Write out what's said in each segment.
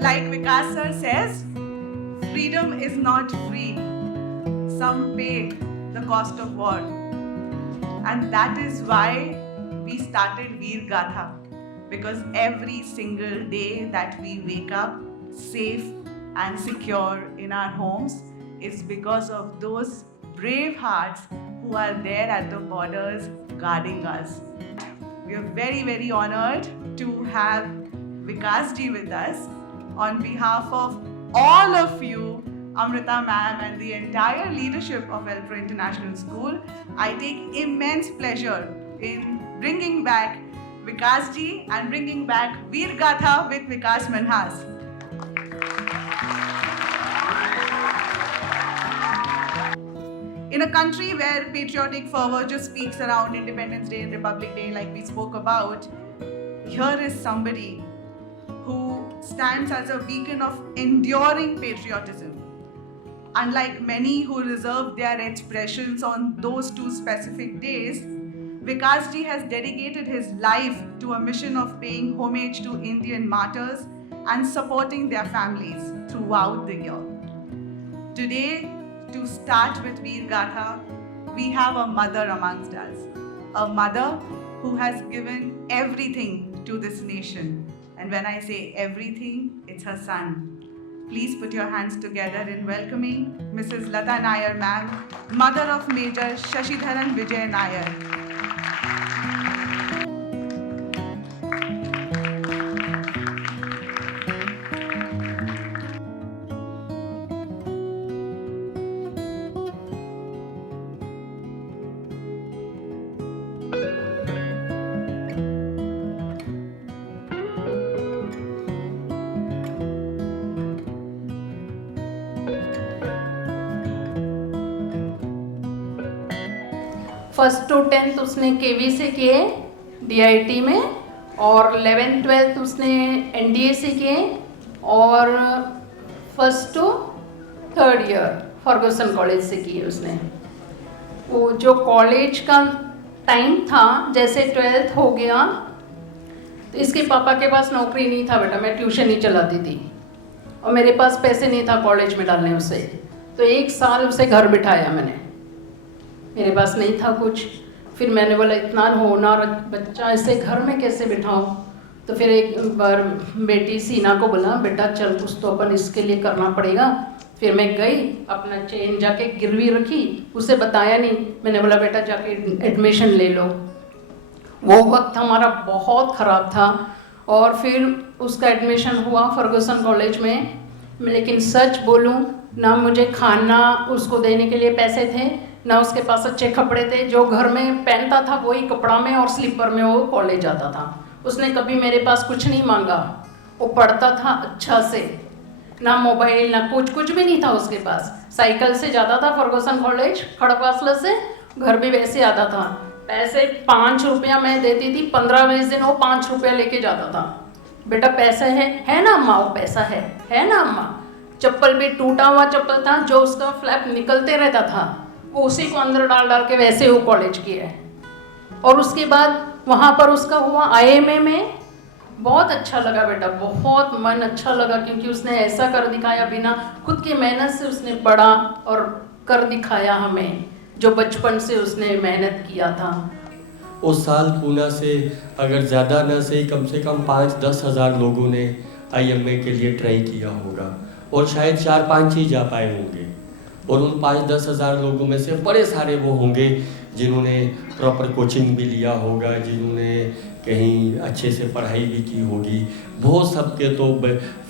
Like Vikas sir says, freedom is not free. Some pay the cost of war. And that is why we started Veer Gatha. Because every single day that we wake up safe and secure in our homes is because of those brave hearts who are there at the borders guarding us. We are very, very honored to have Vikas ji with us. On behalf of all of you, Amrita ma'am and the entire leadership of Elpro International School, I take immense pleasure in bringing back Vikas ji and bringing back Veer Gatha with Vikas Manhas. In a country where patriotic fervor just speaks around Independence Day and Republic Day like we spoke about, here is somebody who stands as a beacon of enduring patriotism. Unlike many who reserve their expressions on those two specific days, Vikas ji has dedicated his life to a mission of paying homage to Indian martyrs and supporting their families throughout the year. Today, to start with Veer Gatha, we have a mother amongst us. A mother who has given everything to this nation. And when I say everything, it's her son. Please put your hands together in welcoming Mrs. Lata Nair ma'am, mother of Major Shashidharan Vijay Nair. First to 10th उसने केवी से किए DIT में, और 11th 12th उसने NDA से किए, और first to 3rd year Fergusson college से किए उसने। वो जो कॉलेज का टाइम था, जैसे 12th हो गया तो इसके पापा के पास नौकरी नहीं था बेटा, मैं ट्यूशन ही चलाती थी और मेरे पास पैसे नहीं था कॉलेज में डालने उसे, तो 1 साल उसे घर बिठाया मैंने, मेरे पास नहीं था कुछ। फिर मैंने बोला इतना होनहार बच्चा ऐसे घर में कैसे बिठाऊं, तो फिर एक बार बेटी सीना को बोला बेटा चल कुछ तो अपन इसके लिए करना पड़ेगा। फिर मैं गई, अपना चेन जाके गिरवी रखी, उसे बताया नहीं, मैंने बोला बेटा जाके एडमिशन ले लो। वो वक्त हमारा बहुत ख़राब था और फिर उसका एडमिशन हुआ फर्गूसन कॉलेज में। लेकिन सच बोलूं ना, मुझे खाना उसको देने के लिए पैसे थे, ना उसके पास अच्छे कपड़े थे, जो घर में पहनता था वही कपड़ा में और स्लीपर में वो कॉलेज जाता था। उसने कभी मेरे पास कुछ नहीं मांगा, वो पढ़ता था अच्छा से, ना मोबाइल ना कुछ भी नहीं था उसके पास। साइकिल से जाता था फर्गूसन कॉलेज खड़कवासला से, घर भी वैसे आता था। पैसे 5 रुपया मैं देती थी, 15-20 दिन वो 5 रुपया लेके जाता था। बेटा पैसा है ना अम्मा, वो पैसा है ना अम्मा। चप्पल भी टूटा हुआ चप्पल था, जो उसका फ्लैप निकलते रहता था वो उसी को अंदर डाल के वैसे वो कॉलेज किया है। और उसके बाद वहाँ पर उसका हुआ आईएमए में, बहुत अच्छा लगा बेटा, बहुत मन अच्छा लगा, क्योंकि उसने ऐसा कर दिखाया, बिना खुद की मेहनत से उसने पढ़ा और कर दिखाया हमें, जो बचपन से उसने मेहनत किया था। उस साल पूना से अगर ज़्यादा न से कम 5-10 हज़ार लोगों ने आईएमए के लिए ट्राई किया होगा और शायद 4-5 ही जा पाए होंगे। और उन 5-10 हज़ार लोगों में से बड़े सारे वो होंगे जिन्होंने प्रॉपर कोचिंग भी लिया होगा, जिन्होंने कहीं अच्छे से पढ़ाई भी की होगी। बहुत सबके तो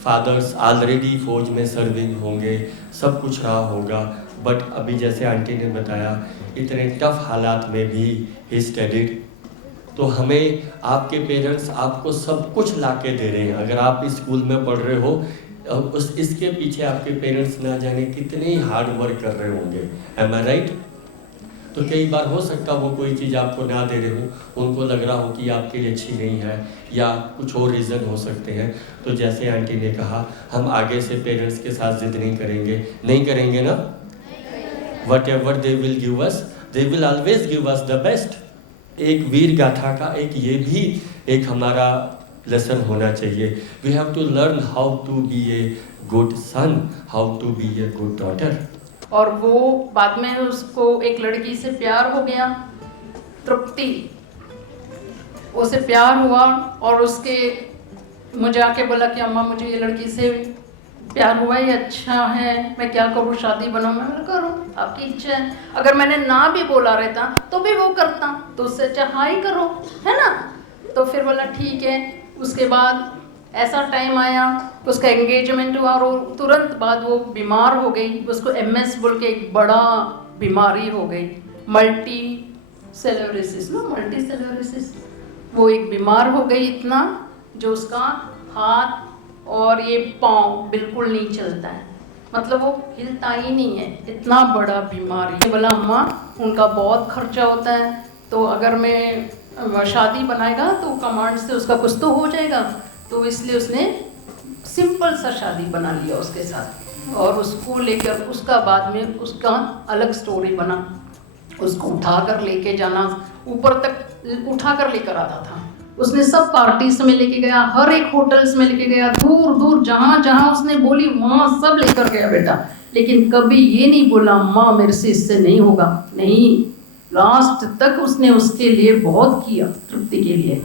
फादर्स ऑलरेडी फ़ौज में सर्विंग होंगे, सब कुछ रहा होगा। बट अभी जैसे आंटी ने बताया, इतने टफ हालात में भी ही स्टडीड। तो हमें आपके पेरेंट्स आपको सब कुछ ला के दे रहे हैं। अगर आप इस स्कूल में पढ़ रहे हो, इसके पीछे आपके पेरेंट्स ना जाने कितने हार्ड वर्क कर रहे होंगे। एम आई राइट? तो कई बार हो सकता वो कोई चीज़ आपको ना दे रहे हो, उनको लग रहा हो कि आपके लिए अच्छी नहीं है या कुछ और रीज़न हो सकते हैं। तो जैसे आंटी ने कहा, हम आगे से पेरेंट्स के साथ जिद नहीं करेंगे ना। What ever they will give us, they will always give us the best. एक वीर गाथा का एक ये भी एक हमारा लेसन होना चाहिए। We have to learn how to be a good son, how to be a good daughter. और वो बाद में उसको एक लड़की से प्यार हो गया, तृप्ति, उसे प्यार हुआ और उसके मुझे आके बोला कि अम्मा मुझे ये लड़की से प्यार हुआ, ये अच्छा है, मैं क्या करूँ, शादी बनाऊँ? मैं करो, आपकी इच्छा है। अगर मैंने ना भी बोला रहता तो भी वो करता, तो उससे अच्छा हाँ ही करो, है ना। तो फिर बोला ठीक है। उसके बाद ऐसा टाइम आया, उसका एंगेजमेंट हुआ और तुरंत बाद वो बीमार हो गई। उसको MS बोल के एक बड़ा बीमारी हो गई, मल्टी सेलुलोसिस, वो एक बीमार हो गई इतना, जो उसका हाथ और ये पाँव बिल्कुल नहीं चलता है, मतलब वो हिलता ही नहीं है, इतना बड़ा बीमारी। बोला अम्मा उनका बहुत खर्चा होता है, तो अगर मैं शादी बनाएगा तो कमांड से उसका कुछ तो हो जाएगा, तो इसलिए उसने सिंपल सा शादी बना लिया उसके साथ। और उसको लेकर उसका बाद में उसका अलग स्टोरी बना। उसको उठा कर लेके जाना, ऊपर तक उठा कर लेकर आता था। उसने सब पार्टीज में लेके गया, हर एक होटल्स में लेके गया, दूर दूर जहाँ जहाँ उसने बोली वहाँ सब लेकर गया बेटा। लेकिन कभी ये नहीं बोला माँ मेरे से इससे नहीं होगा, नहीं, लास्ट तक उसने उसके लिए बहुत किया, तृप्ति के लिए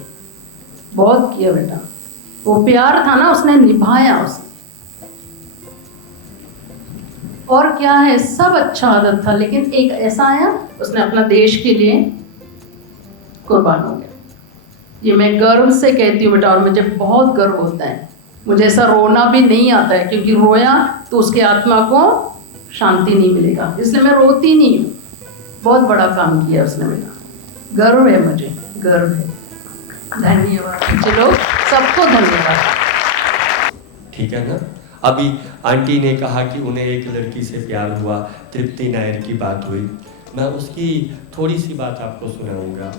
बहुत किया बेटा। वो प्यार था ना, उसने निभाया उसने। और क्या है, सब अच्छा आदत था, लेकिन एक ऐसा आया उसने अपना देश के लिए कुर्बान हो गया। ये मैं गर्व से कहती हूँ बेटा, और मुझे बहुत गर्व होता है। मुझे ऐसा रोना भी नहीं आता है, क्योंकि रोया तो उसके आत्मा को शांति नहीं मिलेगा, इसलिए मैं रोती नहीं हूँ। बहुत बड़ा काम किया उसने बेटा, गर्व है मुझे, गर्व है। धन्यवाद चलो, सबको धन्यवाद। ठीक है ना। अभी आंटी ने कहा कि उन्हें एक लड़की से प्यार हुआ, तृप्ति नायर की बात हुई, मैं उसकी थोड़ी सी बात आपको सुनाऊंगा।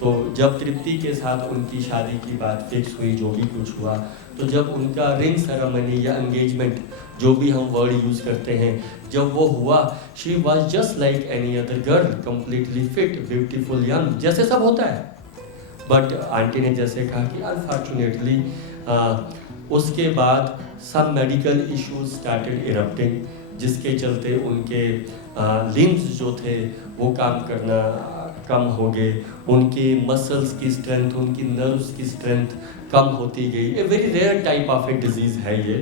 तो जब तृप्ति के साथ उनकी शादी की बात फिक्स हुई, जो भी कुछ हुआ, तो जब उनका रिंग सेरेमनी या एंगेजमेंट, जो भी हम वर्ड यूज़ करते हैं, जब वो हुआ, she was just like any other girl, completely fit, beautiful, young, जैसे सब होता है। बट आंटी ने जैसे कहा कि अनफॉर्चुनेटली उसके बाद सब मेडिकल इश्यूज स्टार्टेड इरप्टिंग, जिसके चलते उनके लिम्स जो थे वो काम करना कम हो गए, उनके मसल्स की स्ट्रेंथ, उनकी नर्व्स की स्ट्रेंथ कम होती गई। A very rare type of a disease है ये,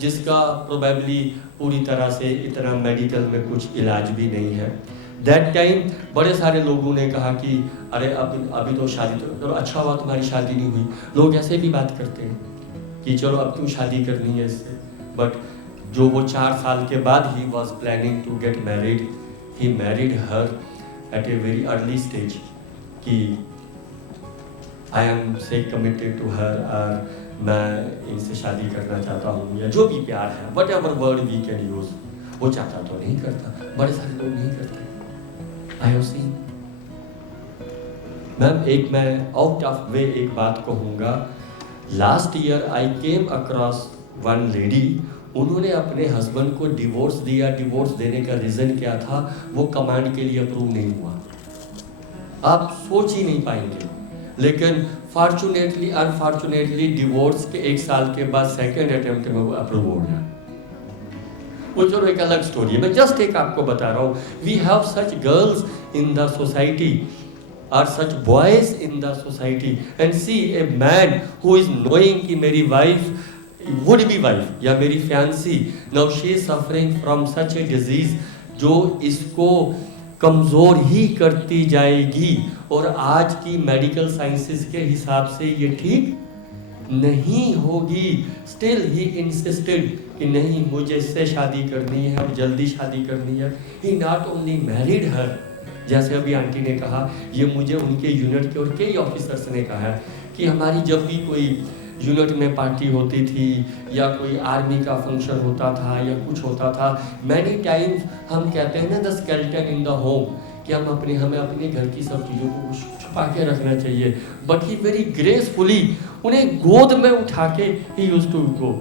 जिसका प्रोबेबली पूरी तरह से इतना मेडिकल में कुछ इलाज भी नहीं है। दैट टाइम बड़े सारे लोगों ने कहा कि अरे अभी तो शादी, तो अच्छा हुआ तुम्हारी शादी नहीं हुई। लोग ऐसे भी बात करते हैं कि चलो अब क्यों शादी करनी है इससे। बट जो वो 4 साल के बाद ही was planning to get married, he married her at a very early stage कि I am so committed to her, और मैं इनसे शादी करना चाहता हूँ, या जो भी प्यार है, whatever word we can use. वो चाहता तो नहीं करता, बड़े सारे लोग नहीं करते। I have seen. मैम मैं आउट ऑफ वे एक बात कहूँगा। Last year I came across one lady, उन्होंने अपने हस्बैंड को डिवोर्स दिया। डिवोर्स देने का रीज़न क्या था, वो कमांड के लिए अप्रूव नहीं हुआ। आप सोच ही नहीं पाएंगे। लेकिन फॉर्चुनेटली अनफॉर्चुनेटली डिवोर्स के 1 साल के बाद सेकेंड अटेम्प्ट में वो अप्रूव हो गया। वो चलो एक अलग स्टोरी है, मैं जस्ट एक आपको बता रहा हूँ। We have such girls in the society or such boys in the society, and see a man who is knowing कि मेरी wife, would be wife या मेरी fiancée, now she is suffering from such a disease जो इसको कमज़ोर ही करती जाएगी, और आज की मेडिकल साइंसेस के हिसाब से ये ठीक नहीं होगी। स्टिल ही इंसिस्टेड कि नहीं, मुझे इससे शादी करनी है और जल्दी शादी करनी है। ही नॉट ओनली मैरिड हर, जैसे अभी आंटी ने कहा, ये मुझे उनके यूनिट के और कई ऑफिसर्स ने कहा है कि हमारी जब भी कोई यूनिट में पार्टी होती थी या कोई आर्मी का फंक्शन होता था या कुछ होता था, मैनी टाइम्स हम कहते हैं ना the skeleton in the home, कि हमें अपने घर की सब चीज़ों को छुपा के रखना चाहिए। बट ही वेरी ग्रेसफुली उन्हें गोद में उठा के he used to go,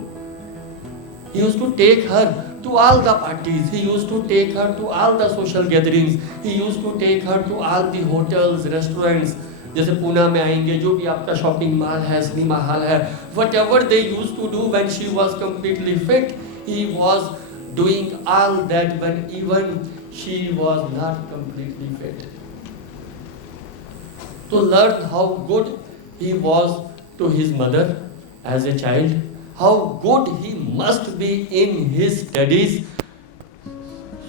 he used to take her to all the parties, he used to take her to all the social gatherings, he used to take her to all the hotels, restaurants, जैसे पूना में आएंगे, जो भी आपका shopping mall है, cinema hall है, whatever they used to do when she was completely fit, he was doing all that when even she was not completely fit. To learn how good he was to his mother as a child, how good he must be in his studies,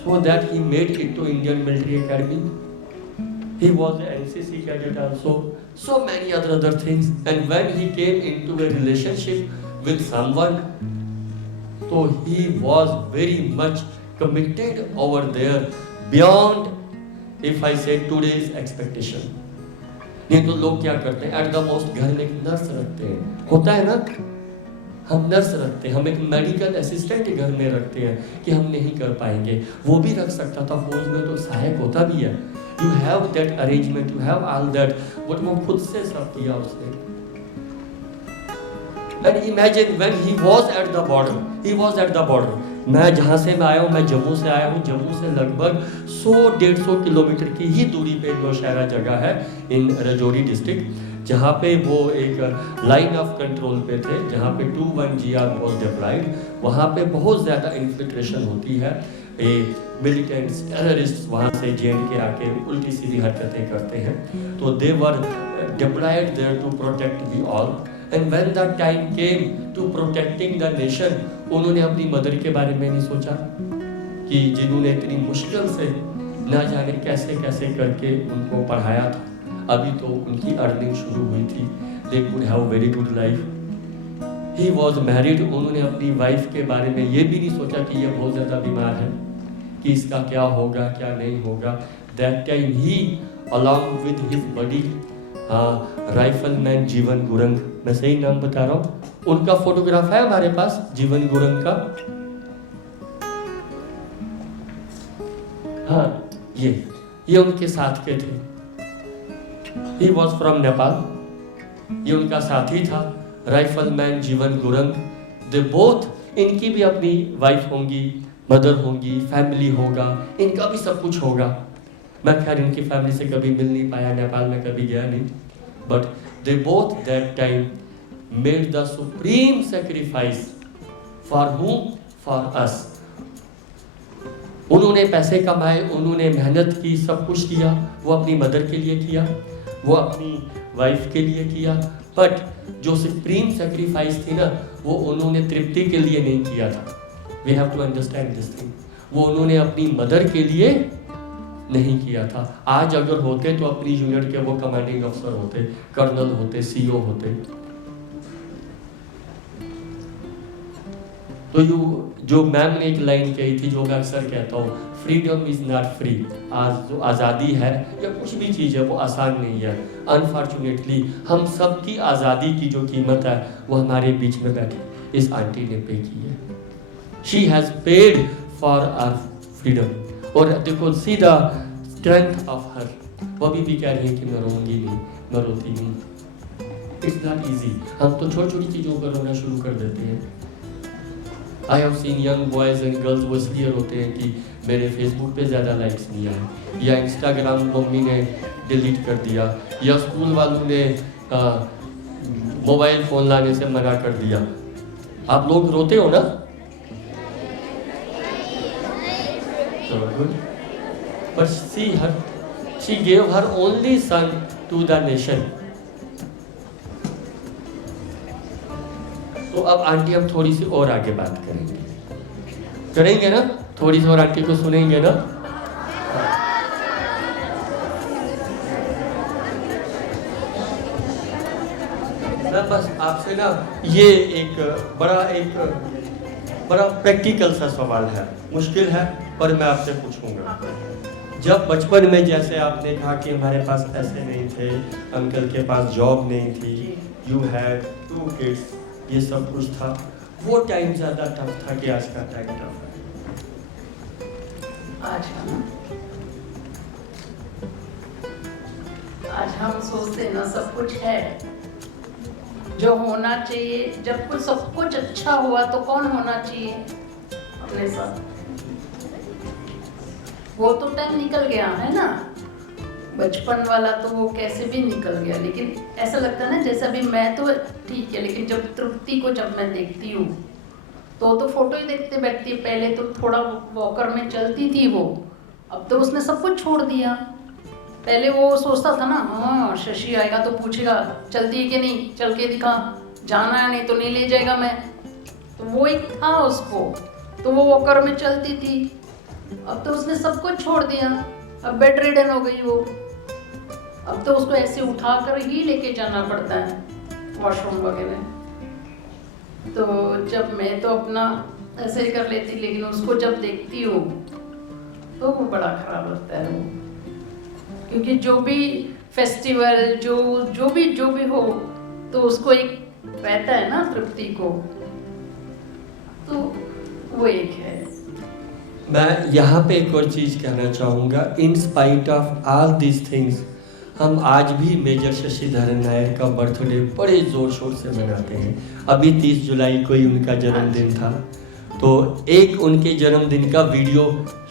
so that he made it to Indian Military Academy. He was an NCC cadet also, so many other things. And when he came into a relationship with someone, so he was very much committed over there beyond, if I say, today's expectation. नहीं तो लोग क्या करते हैं, at the most घर में एक nurse रखते हैं, होता है ना, हम नर्स रखते हैं, हम एक मेडिकल असिस्टेंट घर में रखते हैं कि हम नहीं कर पाएंगे, वो भी रख सकता था, फौज में तो सहायक होता भी है। You have that arrangement, you have all that, but वो खुद से सब किया उसने। And imagine when he was at the border, he was at the border. मैं जहाँ से मैं आया हूँ, मैं जम्मू से आया हूँ, जम्मू से लगभग 100-150 किलोमीटर की ही दूरी पे नौशहरा जगह है इन राजौरी डिस्ट्रिक्ट, जहाँ पे वो एक लाइन ऑफ कंट्रोल पे थे, जहाँ पे 21GR was deployed। वहाँ पे बहुत ज़्यादा इन्फिल्ट्रेशन होती है, मिलिटेंट्स टेररिस्ट वहाँ से के आके उल्टी सीधी हरकतें करते हैं, तो they were deployed there to protect we all. And when the time came to protecting the nation, उन्होंने अपनी मदर के बारे में नहीं सोचा कि जिन्होंने इतनी मुश्किल से ना जाने कैसे कैसे करके उनको पढ़ाया था, अभी तो उनकी अर्निंग शुरू हुई थी, they could have very good life. He was married, उन्होंने अपनी वाइफ के बारे में ये भी नहीं सोचा कि ये बहुत ज़्यादा बीमार है, कि इसका क्या होगा क्या नहीं होगा। That time he along with his buddy rifleman Jeevan Gurung, मैं सही नाम बता रहा हूँ, उनका फोटोग्राफ है हमारे पास जीवन गुरंग का। हाँ, ये उनके साथ के थे। He was from नेपाल, ये उनका साथी था rifleman Jeevan Gurung. They both, इनकी भी अपनी वाइफ होंगी, मदर होंगी, फैमिली होगा, इनका भी सब कुछ होगा। मैं खैर इनकी फैमिली से कभी मिल नहीं पाया, नेपाल में कभी गया नहीं, but they both that time made the supreme sacrifice for whom? For us. उन्होंने पैसे कमाए, उन्होंने मेहनत की, सब कुछ किया, वो अपनी मदर के लिए किया, वो अपनी वाइफ के लिए किया, बट जो सुप्रीम सेक्रीफाइस थी ना, वो उन्होंने तृप्ति के लिए नहीं किया था। We have to understand this thing. वो उन्होंने अपनी मदर के लिए नहीं किया था। आज अगर होते तो अपनी यूनिट के वो कमांडिंग अफसर होते, कर्नल होते, सीओ होते। तो जो मैम ने एक लाइन कही थी, जो मैं अक्सर कहता हूँ, फ्रीडम इज नॉट फ्री। आज जो आज़ादी है या कुछ भी चीज़ है वो आसान नहीं है। अनफॉर्चुनेटली हम सब की आज़ादी की जो कीमत है वो हमारे बीच में बैठी इस आंटी ने पे की है। She has paid for our freedom. और देखो see the strength of her, वो भी कह रही है कि मैं रोऊंगी नहीं, मैं रोती नहीं। It's not easy. हम तो छोटी छोटी चीज़ों पर रोना शुरू कर देते हैं। I have seen young boys and girls वो इसलिए रोते हैं कि मेरे फेसबुक पे ज़्यादा लाइक्स नहीं आए, या इंस्टाग्राम मम्मी ने डिलीट कर दिया, या स्कूल वालों ने मोबाइल फ़ोन लाने से मना कर दिया। आप लोग रोते हो ना? But she gave her only son to the nation. तो अब आंटी हम थोड़ी सी और आगे बात करेंगे ना? थोड़ी सी और आंटी को सुनेंगे ना? मैं बस आपसे ना ये एक बड़ा प्रैक्टिकल सा सवाल है, मुश्किल है पर मैं आपसे पूछूंगा। जब बचपन में जैसे आपने कहा कि हमारे पास पैसे नहीं थे, अंकल के पास जॉब नहीं थी, यू हैड 2 किड्स, ये सब कुछ था, वो टाइम ज़्यादा टफ था कि आज का टाइम टफ है? आज हम सोचते ना सब कुछ है जो होना चाहिए। जब कुछ सब कुछ अच्छा हुआ तो कौन होना चाहिए अपने साथ? वो तो टाइम निकल गया है ना, बचपन वाला तो वो कैसे भी निकल गया, लेकिन ऐसा लगता है ना जैसा भी मैं तो ठीक है, लेकिन जब तृप्ति को जब मैं देखती हूँ तो फोटो ही देखते बैठती है। पहले तो थोड़ा वॉकर में चलती थी वो, अब तो उसने सब कुछ छोड़ दिया। पहले वो सोचता था ना, हाँ शशि आएगा तो पूछेगा चलती है कि नहीं, चल के दिखा, जाना है नहीं तो नहीं ले जाएगा मैं, तो वो एक था उसको, तो वो वॉकर में चलती थी। अब तो उसने सब कुछ छोड़ दिया, अब बेड रिडन हो गई वो, अब तो उसको ऐसे उठा कर ही लेके जाना पड़ता है वॉशरूम वगैरह। तो जब मैं तो अपना ऐसे ही कर लेती, लेकिन उसको जब देखती हूँ तो वो बड़ा खराब लगता है वो, क्योंकि जो भी फेस्टिवल जो भी हो तो उसको एक रहता है ना तृप्ति को, तो वो एक है। मैं यहाँ पे एक और चीज़ कहना चाहूँगा, in spite of all these things हम आज भी मेजर शशिधरन नायर का बर्थडे बड़े ज़ोर शोर से मनाते हैं। अभी 30 जुलाई को ही उनका जन्मदिन था, तो एक उनके जन्मदिन का वीडियो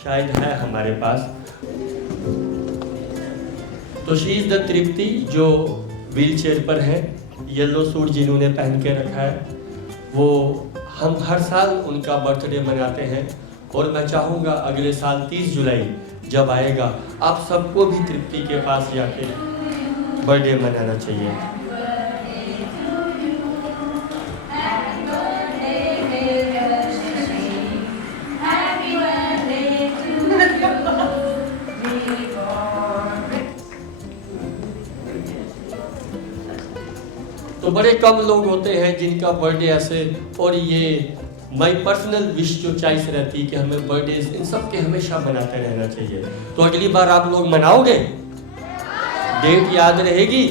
शायद है हमारे पास। तो शी इज़ द तृप्ति जो व्हील चेयर पर है, येलो सूट जिन्होंने पहन के रखा है, वो हम हर साल उनका बर्थडे मनाते हैं। और मैं चाहूँगा अगले साल 30 जुलाई जब आएगा, आप सबको भी तृप्ति के पास जाके बर्थडे मनाना चाहिए। तो बड़े कम लोग होते हैं जिनका बर्थडे ऐसे, और ये माई पर्सनल विश जो चॉइस रहती है कि हमें बर्थडे इन सब के हमेशा मनाते रहना चाहिए। तो अगली बार आप लोग मनाओगे? डेट याद रहेगी?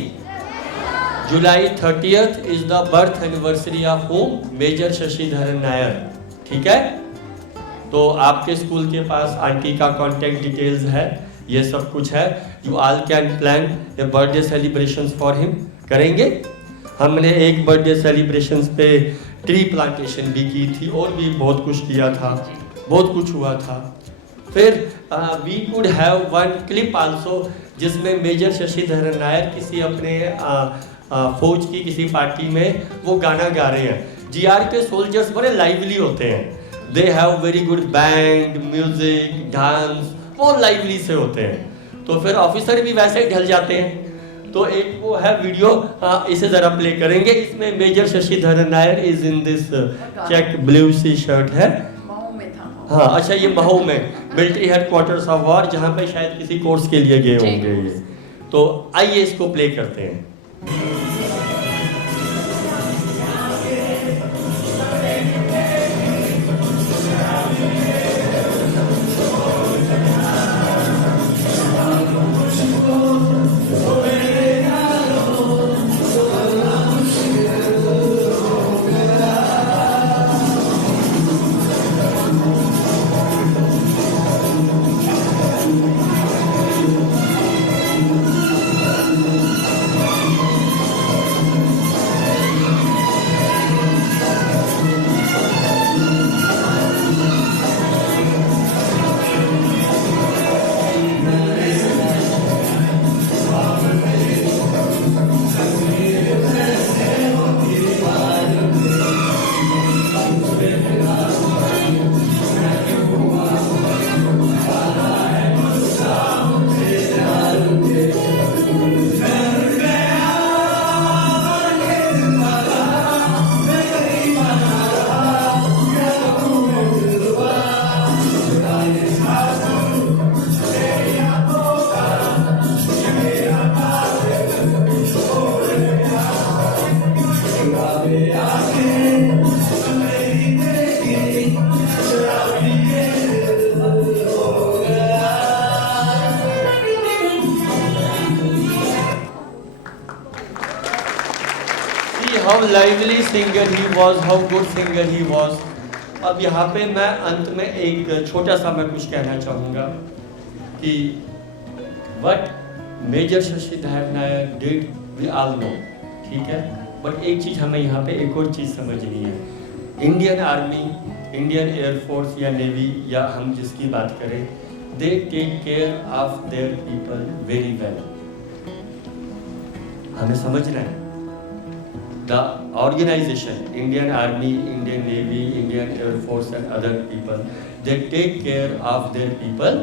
July 30 is the birth anniversary of whom? Major Shashidharan Nair. ठीक है, तो आपके स्कूल के पास आंटी का कॉन्टेक्ट डिटेल्स है, ये सब कुछ है। You all can plan a birthday celebration for him. करेंगे? हमने एक बर्थडे सेलिब्रेशंस पे ट्री प्लांटेशन भी की थी और भी बहुत कुछ किया था, बहुत कुछ हुआ था। फिर we could have one clip also जिसमें मेजर शशिधरन नायर किसी अपने फौज की किसी पार्टी में वो गाना गा रहे हैं। जीआर के सोल्जर्स बड़े लाइवली होते हैं, they have very good band music dance, वो लाइवली से होते हैं। तो फिर ऑफिसर भी वैसे ढल जाते हैं। तो एक वो है वीडियो, इसे जरा प्ले करेंगे। इसमें major Shashidharan Nair is in this check blue sea shirt है, हाँ अच्छा, ये महू में मिलिट्री हेडक्वार्टर्स ऑफ वॉर, जहाँ पे शायद किसी कोर्स के लिए गए होंगे ये। तो आइए इसको प्ले करते हैं। How lively singer he was, how good singer he was. अब यहाँ पे मैं अंत में एक छोटा सा मैं कुछ कहना चाहूँगा कि what major Shashidharan Nair did we all know, ठीक है, बट एक चीज़ हमें यहाँ पे एक और चीज़ समझनी है। इंडियन आर्मी, इंडियन एयरफोर्स या नेवी या हम जिसकी बात करें, they take care of their people very well. हमें समझना है the organization, Indian Army, Indian Navy, Indian Air Force and other people, they take care of their people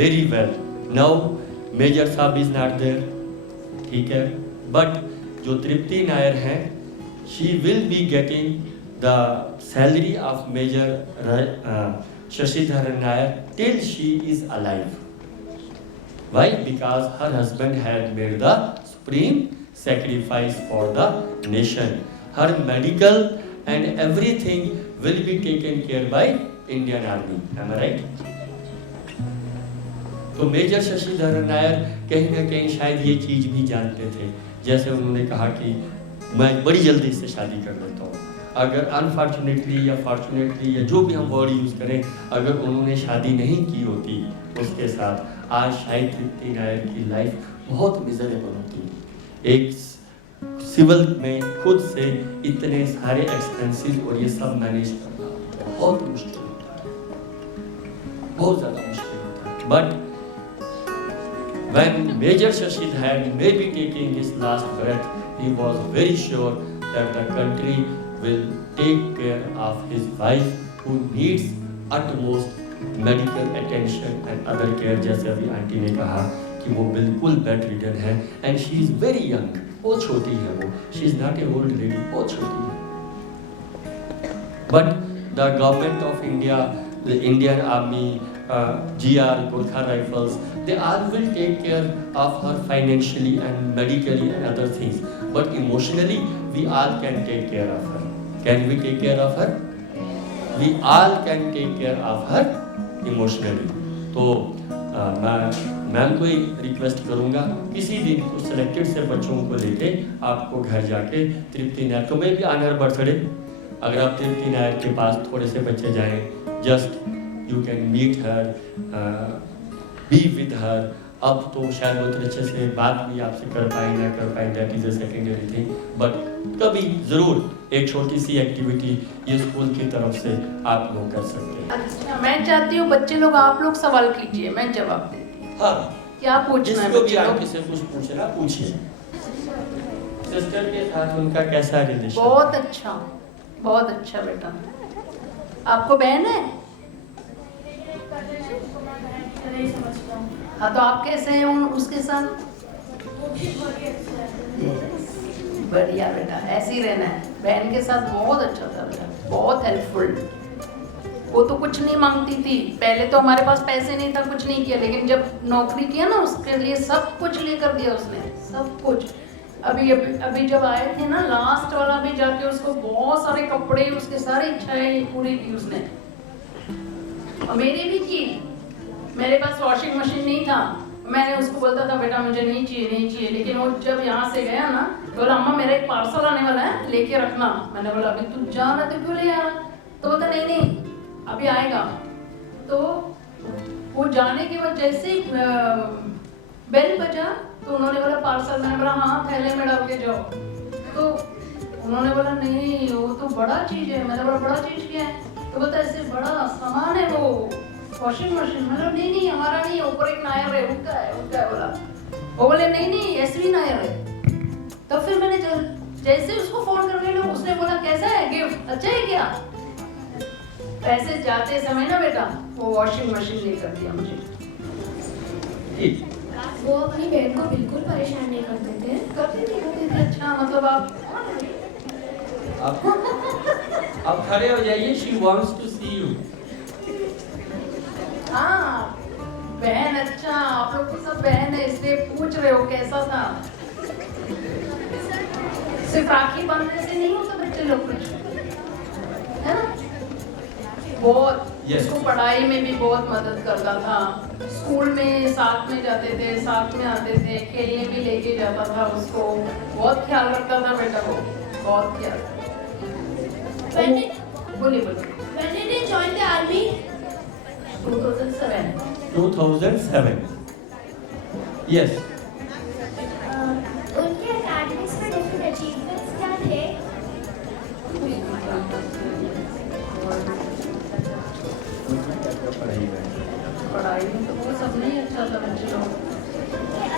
very well. Now Major साहब is not there, ठीक है, but जो तृप्ति नायर हैं, she will be getting the salary of Major Shashidhar Nair till she is alive. Why? Because her husband had made the supreme sacrifice for the nation. Her medical and everything will be taken care by Indian Army. Am I right? तो major Shashidhar Nair कहीं ना कहीं शायद ये चीज भी जानते थे, जैसे उन्होंने कहा कि मैं बड़ी जल्दी से शादी कर लेता हूँ। अगर अनफॉर्चुनेटली या फॉर्चुनेटली या जो भी हम वर्ड यूज करें, अगर उन्होंने शादी नहीं की होती उसके साथ, आज शायद तृप्ति नायर की लाइफ बहुत मिजरेबल होती। एक सिविल में खुद से इतने सारे एक्सपेंसेस और ये सब मैनेज करना बहुत मुश्किल होता है, बहुत ज़्यादा मुश्किल होता है। But when Major Shashidhar may be taking his last breath, he was very sure that the country will take care of his wife who needs utmost medical attention and other care। जैसे अभी aunty ने कहा कि वो बिल्कुल bed ridden है and she is very young, बहुत छोटी है वो, she is not a old lady, बहुत छोटी है। But the government of India, the Indian Army, GR, Gorkha Rifles, they all will take care of her financially and medically and other things. But emotionally, we all can take care of her. Can we take care of her? We all can take care of her emotionally. तो मैं ma'am को request करूँगा किसी दिन कुछ selected से बच्चों को लेके आपको घर जाके तृप्ति नायर को, मैं भी ऑन हर बर्थडे, अगर आप तृप्ति नायर के पास थोड़े से बच्चे जाएं, just you can meet her, be with her. अब तो शायद बहुत अच्छे से बात भी आपसे कर पाए ना कर पाए, that is a secondary thing, but कभी ज़रूर एक छोटी सी एक्टिविटी ये स्कूल की तरफ से आप लोग कर सकते हैं। अच्छा, मैं चाहती हूँ बच्चे लोग आप लोग सवाल कीजिए, मैं जवाब देती हूँ। हाँ, क्या पूछना है जिसको भी बच्चे लोग? आप किसी कुछ पूछना पूछिए। सिस्टर के साथ उनका कैसा रिलेशन? बहुत अच्छा बेटा। आपको बहन है? हाँ, तो आप कैसे हैं उसके साथ? बढ़िया बेटा, ऐसे ही रहना है। बहन के साथ बहुत अच्छा था बेटा, बहुत हेल्पफुल। वो तो कुछ नहीं मांगती थी, पहले तो हमारे पास पैसे नहीं था, कुछ नहीं किया, लेकिन जब नौकरी किया ना उसके लिए सब कुछ लेकर दिया उसने, सब कुछ। अभी जब आए थे ना लास्ट वाला भी जाके उसको बहुत सारे कपड़े, उसके सारी इच्छाएं पूरी की उसने, और मेरी भी की। मेरे पास वॉशिंग मशीन नहीं था, मैंने उसको बोलता था बेटा मुझे नहीं चाहिए, लेकिन वो जब यहाँ से गया ना बोला अम्मा मेरा एक पार्सल आने वाला है लेके रखना। मैंने बोला अभी तू जा रहा तो क्यों ले आ रहा? तो बोलता नहीं अभी आएगा। तो वो जाने के बाद जैसे ही बेल बजा तो उन्होंने बोला पार्सल, मैंने बोला हाँ थैले में डाल के जाओ। तो उन्होंने बोला नहीं वो तो बड़ा चीज़ है। मैंने बोला बड़ा चीज़ क्या है? तो बोलता ऐसे बड़ा सामान है वो वॉशिंग मशीन। मतलब नहीं हमारा नहीं, ऊपर एक नायर है उनका है बोला। वो बोले नहीं ऐसे भी नायर है। तो फिर मैंने जैसे उसको फोन करके लो, उसने बोला कैसा है गिफ्ट, अच्छा है क्या? पैसे जाते समय ना बेटा वो वॉशिंग मशीन लेकर दिया मुझे। वो अपनी बहन को बिल्कुल परेशान नहीं करते थे। अच्छा मतलब आप खड़े हो जाइए, she wants to see you. हाँ बहन, अच्छा आप लोग तो सब बहन है इसलिए पूछ रहे हो कैसा था। सिर्फ राखी बांधने से नहीं होता बच्चे लोग कुछ, है ना? बहुत इसको पढ़ाई में भी बहुत मदद करता था। स्कूल में साथ में जाते थे, साथ में आते थे, खेलने भी लेके जाता था उसको, बहुत ख्याल रखता था बेटा वो, बहुत ख्याल। बोलिए When did he join the army? 2007 yes। उनके एकेडमिक्स में डिफरेंट अचीवमेंट्स क्या थे? पढ़ाई में तो वो सब नहीं अच्छा था बच्चे लोग।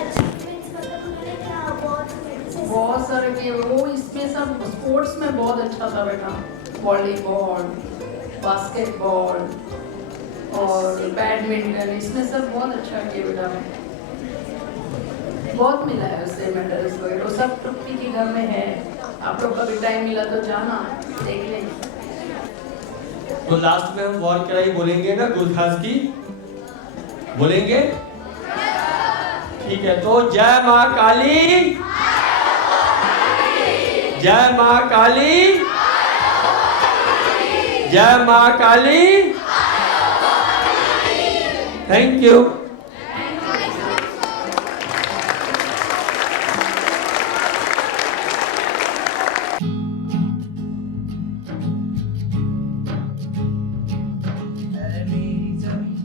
अचीवमेंट्स मतलब उन्होंने क्या अवार्ड्स मेडल्स तरह के वो इसमें सब स्पोर्ट्स में बहुत अच्छा था बेटा, वॉलीबॉल, बास्केटबॉल और बैडमिंटन, इसमें सब बहुत अच्छा किया बेटा। बहुत मिला है उससे मेडल्स वगैरह, वो सब ट्रॉफी के घर में है। आप लोग कभी टाइम मिला तो जाना देख लें। तो लास्ट में हम वॉर कराई बोलेंगे ना गुरखास की, बोलेंगे? ठीक है, तो जय माँ काली, जय माँ काली, जय माँ काली। Thank you.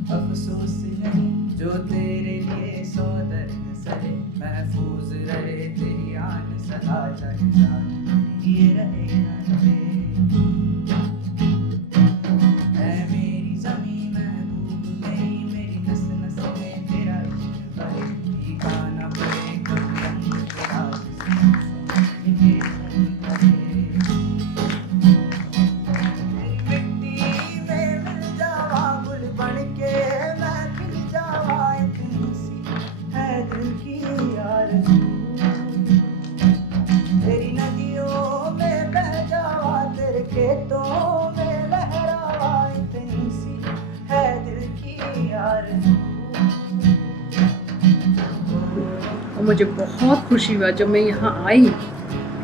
अफसोस नहीं जो तेरे लिए सौ दर्द सहे, महफूज रहे तेरी आन सदा, चाहे जान ये रहे ना रहे। ऐ मेरी ज़मीं महबूब मेरी, मेरी नस नस में तेरा इश्क बहे, ठिकाना पड़े कभी रंग तेरा ये नहीं कहे। और मुझे बहुत खुशी हुआ जब मैं यहाँ आई,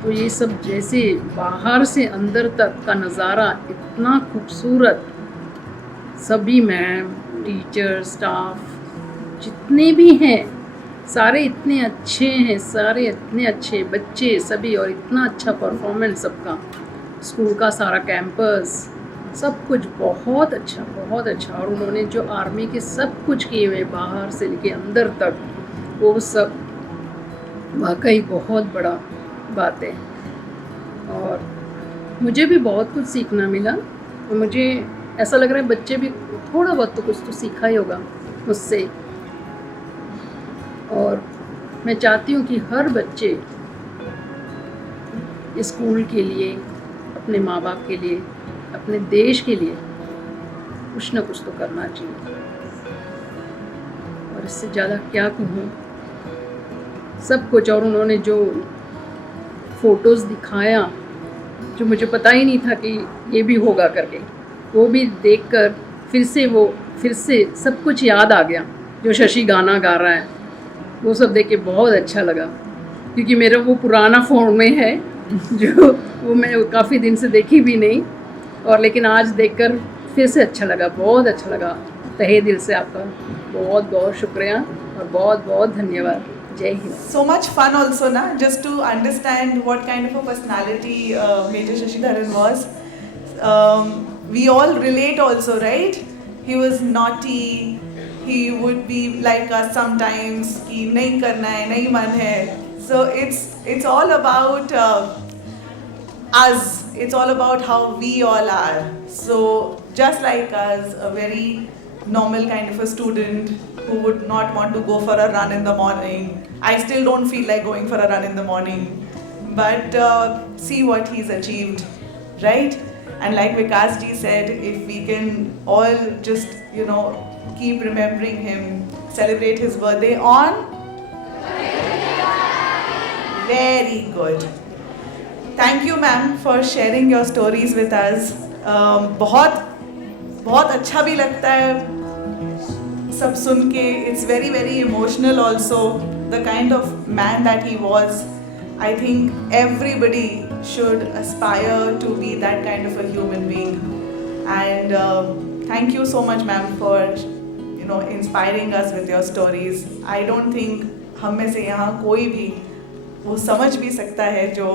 तो ये सब जैसे बाहर से अंदर तक का नज़ारा इतना खूबसूरत, सभी मैम, टीचर, स्टाफ जितने भी हैं सारे इतने अच्छे हैं, सारे इतने अच्छे बच्चे सभी, और इतना अच्छा परफॉर्मेंस सबका, स्कूल का सारा कैंपस सब कुछ बहुत अच्छा, बहुत अच्छा। और उन्होंने जो आर्मी के सब कुछ किए हुए बाहर से लेके अंदर तक, वो सब वाकई बहुत बड़ा बात है। और मुझे भी बहुत कुछ सीखना मिला, और मुझे ऐसा लग रहा है बच्चे भी थोड़ा बहुत तो कुछ तो सीखा ही होगा मुझसे। और मैं चाहती हूँ कि हर बच्चे स्कूल के लिए, अपने माँ बाप के लिए, अपने देश के लिए कुछ ना कुछ तो करना चाहिए। और इससे ज़्यादा क्या कहूँ, सब कुछ। और उन्होंने जो फ़ोटोज़ दिखाया, जो मुझे पता ही नहीं था कि ये भी होगा करके, वो भी देखकर फिर से सब कुछ याद आ गया। जो शशि गाना गा रहा है वो सब देख के बहुत अच्छा लगा, क्योंकि मेरा वो पुराना फ़ोन में है जो वो मैं काफ़ी दिन से देखी भी नहीं, और लेकिन आज देखकर फिर से अच्छा लगा, बहुत अच्छा लगा। तहे दिल से आपका बहुत बहुत शुक्रिया और बहुत बहुत धन्यवाद। जय Hind. So much fun also, na? Just to understand what kind of a personality Major Shashidharan was. We all relate also, right? He was naughty. He would be like us sometimes. कि नहीं करना है, नहीं मन है. So it's all about us. It's all about how we all are. So just like us, a very normal kind of a student who would not want to go for a run in the morning. I still don't feel like going for a run in the morning. But see what he's achieved, right? And like Vikas ji said, if we can all just, keep remembering him, celebrate his birthday on. Very good. Thank you, ma'am, for sharing your stories with us. बहुत अच्छा भी लगता है सब सुन के. It's very, very emotional also. The kind of man that he was. I think everybody should aspire to be that kind of a human being. And thank you so much, ma'am, for inspiring us with your stories. I don't think हम में से यहाँ कोई भी वो समझ भी सकता है जो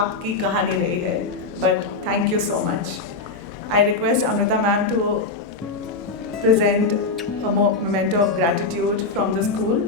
आपकी कहानी रही है. But thank you so much. I request Amrita ma'am to present a memento of gratitude from the school.